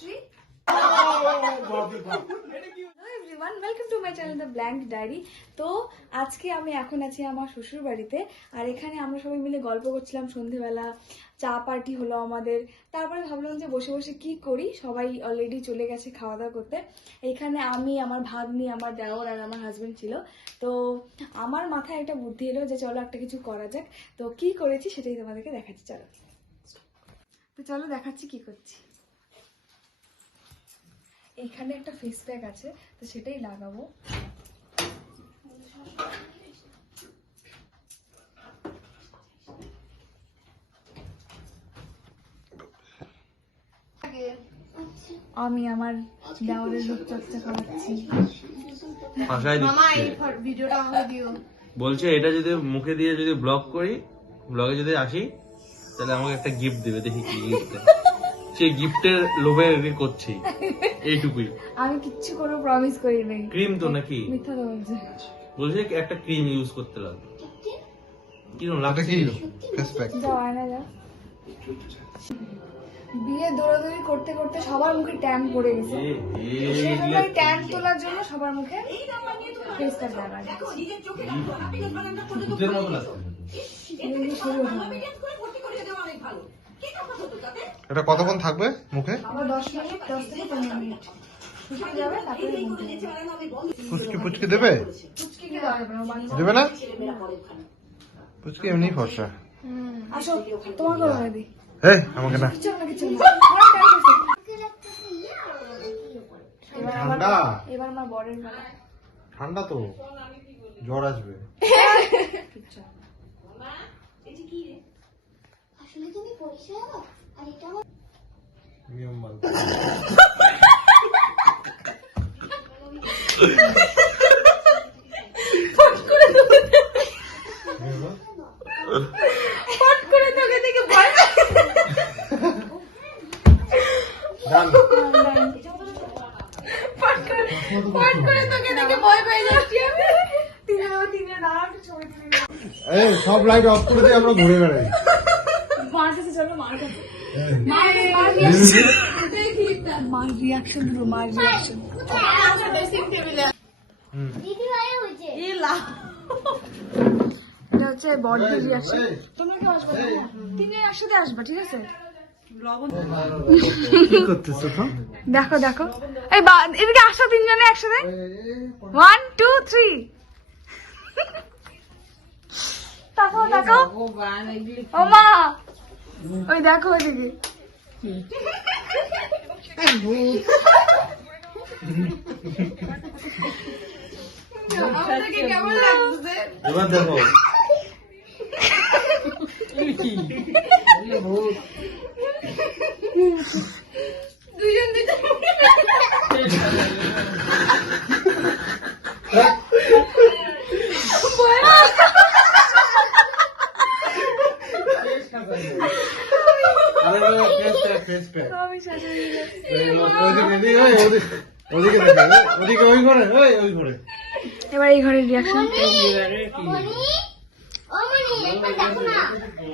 3. Welcome to my channel the blank diary. তো আজকে আমি এখন আছি আমার শ্বশুর বাড়িতে, আর এখানে আমরা সবাই মিলে গল্প করছিলাম সন্ধেবেলা, চা পার্টি হলো আমাদের। তারপরে ভাবলাম যে বসে বসে কি করি, সবাই অলরেডি চলে গেছে খাওয়া দাওয়া করতে। এখানে আমি, আমার ভাগ্নি, আমার দেওর আর আমার হাজবেন্ড ছিল। তো আমার মাথায় একটা বুদ্ধি এলো যে চলো একটা কিছু করা যাক। তো কি করেছি সেটাই তোমাদেরকে দেখাচ্ছি, চলো। তো চলো দেখাচ্ছি কি করছি। এখানে একটা ফেস প্যাক আছে, তো সেটাই লাগাবো। আমি আমার দেওরের রূপচর্চা করাচ্ছি। বলছে এটা যদি মুখে দিয়ে যদি ব্লগ করি, ব্লগে যদি আসি, তাহলে আমাকে একটা গিফট দেবে। দেখি কি গিফট। সেই গিফটের লোভে করছি, এইটুকুই। আমি কিচ্ছু কোনো প্রমিস করি নাই। ক্রিম তো নাকি? মিথ্যা তো বলছে। বলছে একটা ক্রিম ইউজ করতে লাগবে। কিরকম লাগছে? যাও আয়না যাও। বিয়ে দৌড়াদৌড়ি করতে করতে সবার মুখে ট্যান পড়ে গেছে। সেই ট্যান তোলার জন্য সবার মুখে ফেস প্যাক লাগানো। এটা কতক্ষণ থাকবে মুখে? আবার 10 মিনিট, 10 থেকে 15 মিনিট শুকিয়ে যাবে, তারপরে পুচকি পুচকি দেবে? পুচকি কি দেবে? দেবে না? পুচকি এমনি ফর্সা। আসো তোমার করে দিই। এই আমাকে না। কিছু না কিছু না। ঠান্ডা। এবার আমার বরের বেলা। ঠান্ডা তো, জ্বর আসবে। আসলে তুমি পরিষ্কার হবে আর এটা আমার নিয়ম মানতে। ফট করে তোকে দেখে ভয় লাগে। ফট করে তোকে দেখে ভয় পেয়ে যাচ্ছি আমি। তিনে দাঁড়াও, ছবি তুলে নাও। এই সব লাইট অফ করে দিয়ে আমরা ঘুরে বেড়াই। মার কাছে চলো, মার কাছে। মার রিয়াকশন দেবো, মার রিয়াকশন। দিদি ভাই হয়েছে এটা হচ্ছে বডির রিয়াকশন। তোমরা কেউ আসবে না, তিনে একসাথে আসবা, ঠিক আছে? কি করতেছো তো? দেখো দেখো, এই এদিকে আসো তিনজনে একসাথে। 1 2 3। তাকাও তাকাও। ও মা, ওই দেখো ওইদিকে। কেমন লাগছে এবার দেখো। দুজন এবার এই ঘরের রিয়াকশন।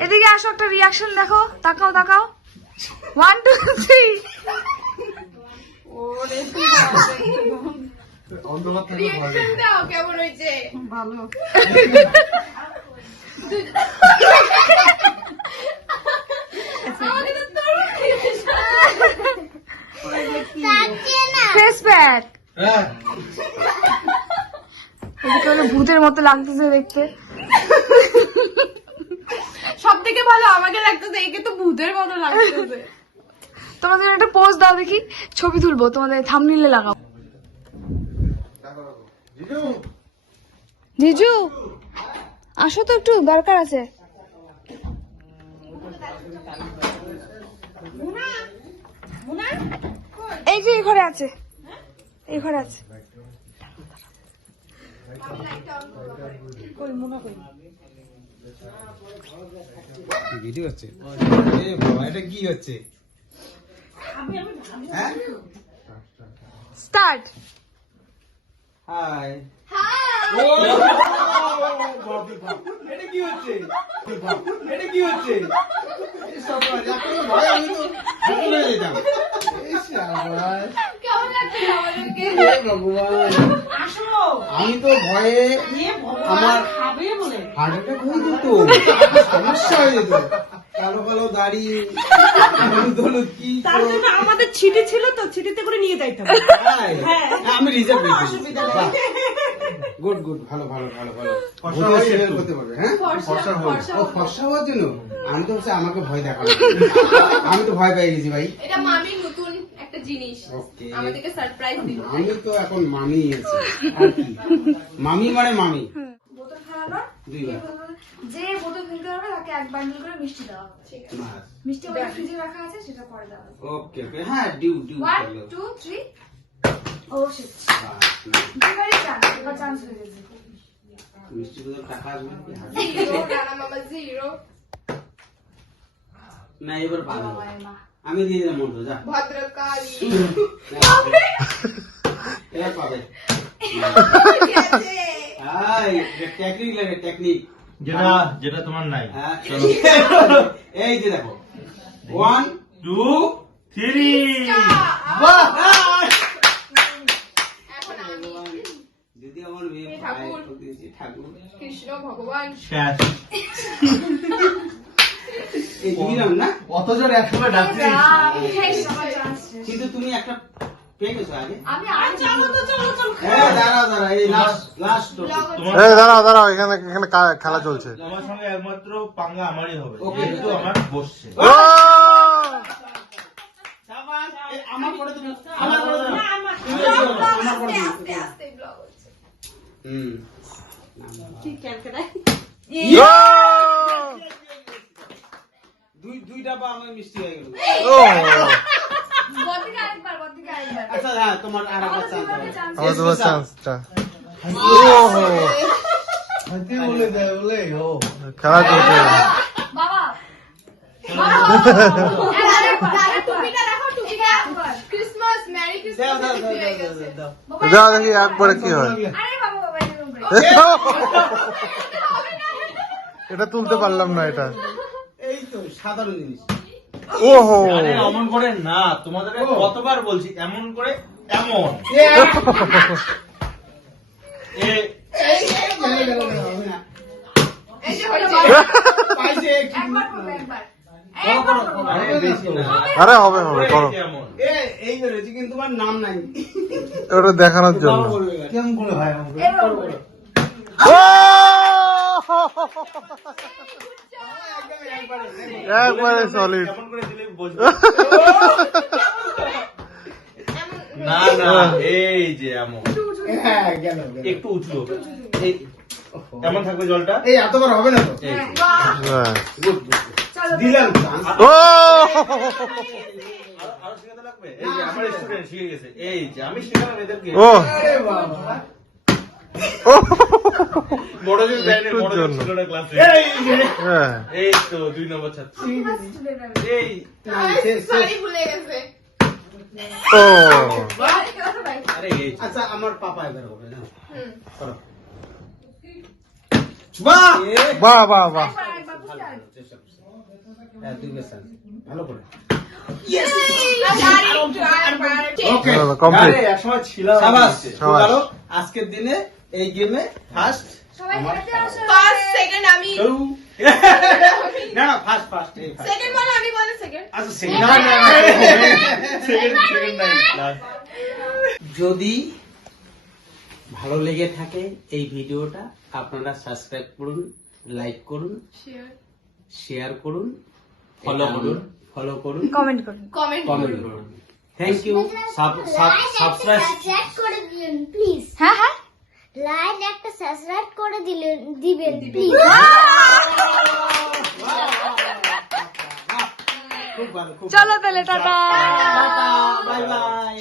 এদিকে আসো, একটা রিয়াকশন দেখো। তাকাও তাকাও। 1 2 3। কেমন হয়েছে? ভালো। Face pack. ভূতের মতো লাগতেছে দেখতে। সব থেকে ভালো আমাকে লাগতেছে, একে তো ভূতের মতো লাগতেছে। তোমাদের একটা পোজ দাও দেখি, ছবি তুলবো, তোমাদের থাম্বনেইলে লাগাবো। জিজু আসো তো, একটু দরকার আছে। এই যে এই ঘরে আছে, এই ঘরে আছে। স্টার্ট। হাই। এটা কি হচ্ছে? এটা কি হচ্ছে? কেমন লাগছে আমাদেরকে? ভগবান আমি তো ভয়ে আমার হার্ট অ্যাটাক হয়ে যেত, সমস্যা হয়ে যেত। কালো কালো দাড়ি, হলুদ হলুদ কি তার জন্য আমাদের ছিটি ছিল তো, ছিটিতে করে নিয়ে যাইতাম। তাই? আমি রিজার্ভ গুড গুড, ভালো ভালো ভালো ভালো। ভূতের serial হতে পারবে, হ্যাঁ? ফর্সা ও, ফর্সা হওয়ার জন্য? আমি তো হচ্ছে আমাকে ভয় দেখানো। আমি তো ভয় পেয়ে গেছি ভাই। এটা মামির নতুন একটা জিনিস, ওকে, আমাদেরকে সারপ্রাইজ দিল। আমি তো এখন মামি আছি আর কি। মামি মানে মামি। বোতল ফেলানোর দুইবার। যে বোতল ফেলতে পারবে তাকে এক বান্ডেল করে মিষ্টি দেওয়া হবে। বাস। মিষ্টি ওটা ফ্রিজে রাখা আছে, সেটা পরে দেওয়া হবে। ওকে ওকে, হ্যাঁ ডিউ ডিউ 1 করলো। 2 3 ও শিট, বাস, না। দুবারই চান্স, এবার চান্স হয়ে গেছে। মিষ্টি বোতল টাকা আসবে নাকি? জিরো, রানা মামা জিরো। না এবার পাবো। বাবা রে মা। আমি দিয়ে দিলাম মন্ত্র, যা। ভদ্রকালী। এবার পাবে। ঠিক আছে। টেকনিক লাগে, টেকনিক। যেটা যেটা তোমার নাই। হ্যাঁ, এই যে দেখো 1 2 3 বাহ! এখন আমি যদি আমার মেয়ে হে পায়, ঠাকুর। তো দিয়েছি, ঠাকুর। কৃষ্ণ ভগবান। শেষ। এই দুই নাম না? অথচ একসময় ডাকছি। শেষ, আমার চান্স শেষ। কিন্তু তুমি একটা পেয়ে গেছো আগে। আমি আর চলো তো, চলো চলো। দাঁড়াও দাঁড়াও, এই লাস্ট তোমার এই দাঁড়াও দাঁড়াও, এখানে এখানে খেলা চলছে। তোমার সঙ্গে একমাত্র পাঙ্গা আমারই হবে, ওকে। যেহেতু আমার বসছে। ও! আমার করে তুমি, আমার করে তুমি। না, আমার আমার করে তুমি। আস্তে আস্তে ব্লগ হচ্ছে। হুম। কি ক্যালকাটায়। ও! দুই ডাব্বা আমার মিষ্টি হয়ে গেল। ও! বদিকে আরেকবার, বদিকে আরেকবার। আচ্ছা হ্যাঁ, তোমার আর একটা আমাদের চান্স দুবারই চান্স। আমার তোমার চান্সটা। বলে দেয় বলে ও। খেলা চলছে। বাবা টুপিটা রাখো, টুপিটা একবার। ক্রিসমাস, মেরি দাও ক্রিসমাস দাও হয়ে গেছে। দাও। যাও দেখি একবারে কি হয়। আরে বাবা বাবা, এরকম করে। এটা তুলতে পারলাম না এটা। এই তো সাধারণ জিনিস। ওহো! আরে অমন করে না, তোমাদের কতবার বলছি এমন করে, এমন এ এই যে হয়েছে। পাইছে একটু। একবার করবে, একবার। করো, একবার করো, করবে। করো। আরে বেশি না। আরে হবে হবে, করো। এমন। এই বেরোচ্ছে কিন্তু তোমার নাম নাই। ওটা দেখানোর জন্য। কেমন করে ভাই? এরকম করে। ও! একবারে সলিড। কেমন করে দিলে বসবে? না না, এই যে এমন হ্যাঁ গেল গেল। একটু উঁচু হবে। এই এমন থাকবে জলটা। এই এতবার হবে না তো? এই যে। হ্যাঁ। Good good. চলো দিলাম চান্স। ও! আরো শেখাতে লাগবে? এই যে আমার স্টুডেন্ট শিখে গেছে। এই যে আমি শেখালাম এদেরকে। ও! আরে বাবা। ও! বড় যে দেয়নি, একটুর বড় যে জন্য। ছিল না ক্লাসে। হ্যাঁ। এই তো 2 নম্বর ছাত্র। স্টুডেন্ট আমি। এই সরি ভুলে গেছে। ও! আরে কেন ভাই? আরে এই যে। আচ্ছা আমার পাপা এবার হবে না? হুম। করো। বাহ! বাহ বাহ বাহ। একবার বুঝতে পারছি। চেষ্টা করছি। হ্যাঁ, দুইবার চান্স। ভালো করে। ওকে। কমপ্লিট। আরে একসময় ছিলাম। শাবাশ। শাবাশ। ভালো। আজকের দিনে এই গেমে ফার্স্ট। সবাই খেতে আসো। ফার্স্ট সেকেন্ড আমি, না না ফার্স্ট ফার্স্ট এই ফার্স্ট। সেকেন্ড মানে আমি বলে সেকেন্ড। আচ্ছা সেকেন্ড। না না সেকেন্ড নাই লাস্ট। যদি ভালো লেগে থাকে এই ভিডিওটা, আপনারা সাবস্ক্রাইব করুন, লাইক করুন, শেয়ার করুন, ফলো করুন, কমেন্ট করুন। কমেন্ট কমেন্ট করুন। Thank you. সাবস্ক্রাইব সাবস্ক্রাইব করে দিলেন প্লিজ। হ্যাঁ হ্যাঁ। লাইক একটা সাবস্ক্রাইব করে দিবেন প্লিজ। খুব ভালো খুব চলো তাহলে টাটা। Bye bye.